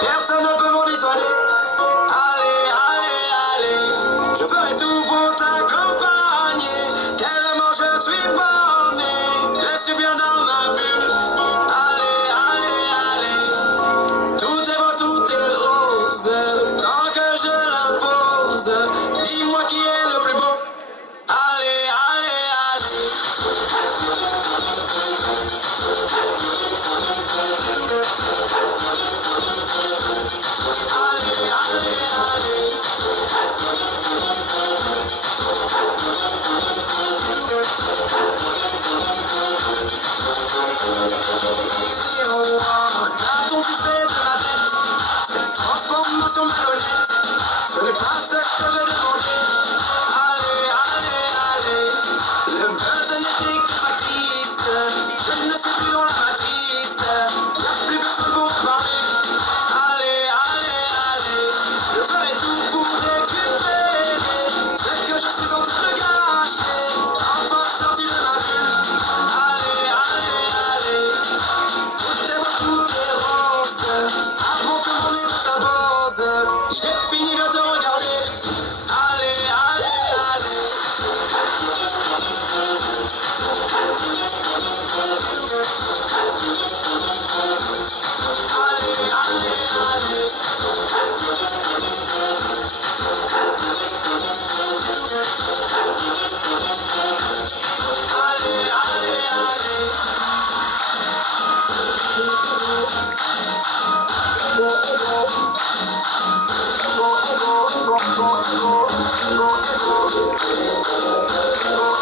Personne ne peut m'en dissuader. Allez, allez, allez, je ferai tout pour t'accompagner. Tellement je suis borné, je suis bien dans ma bulle. Allez, allez, allez, tout est beau, tout est rose. Tant que je l'impose, dis-moi qui est le plus beau. Allez, allez, allez. Allez, allez, allez. Regarde, tu fais de la tête. Cette transformation malhonnête, ce n'est pas ce que j'ai demandé. Allez, allez, allez. Le buzz n'était que factice. Je ne suis plus dans la matrice. Y'a plus personne pour parler. Allez, allez, allez. Je ferai tout pour récupérer ce que je suis en train de gâcher. Enfin sorti de ma bulle. Allez, allez, allez. Tout est beau, tout est rose. Avant que mon ego s'impose, j'ai fini de te regarder. Allez, allez, allez. Allez, allez, allez. Allez, allez, allez. Allez, allez, allez. Allez, allez, allez.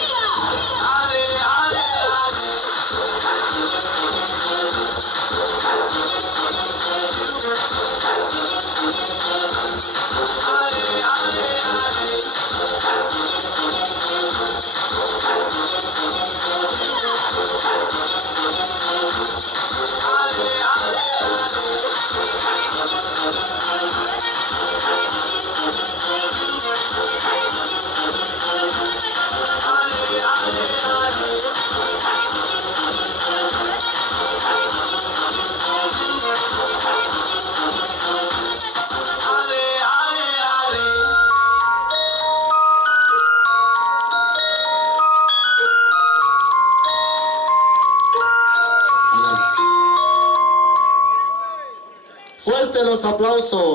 Allez, allez, allez. Allez, allez, allez. Allez, allez, allez. Fuerte los aplausos.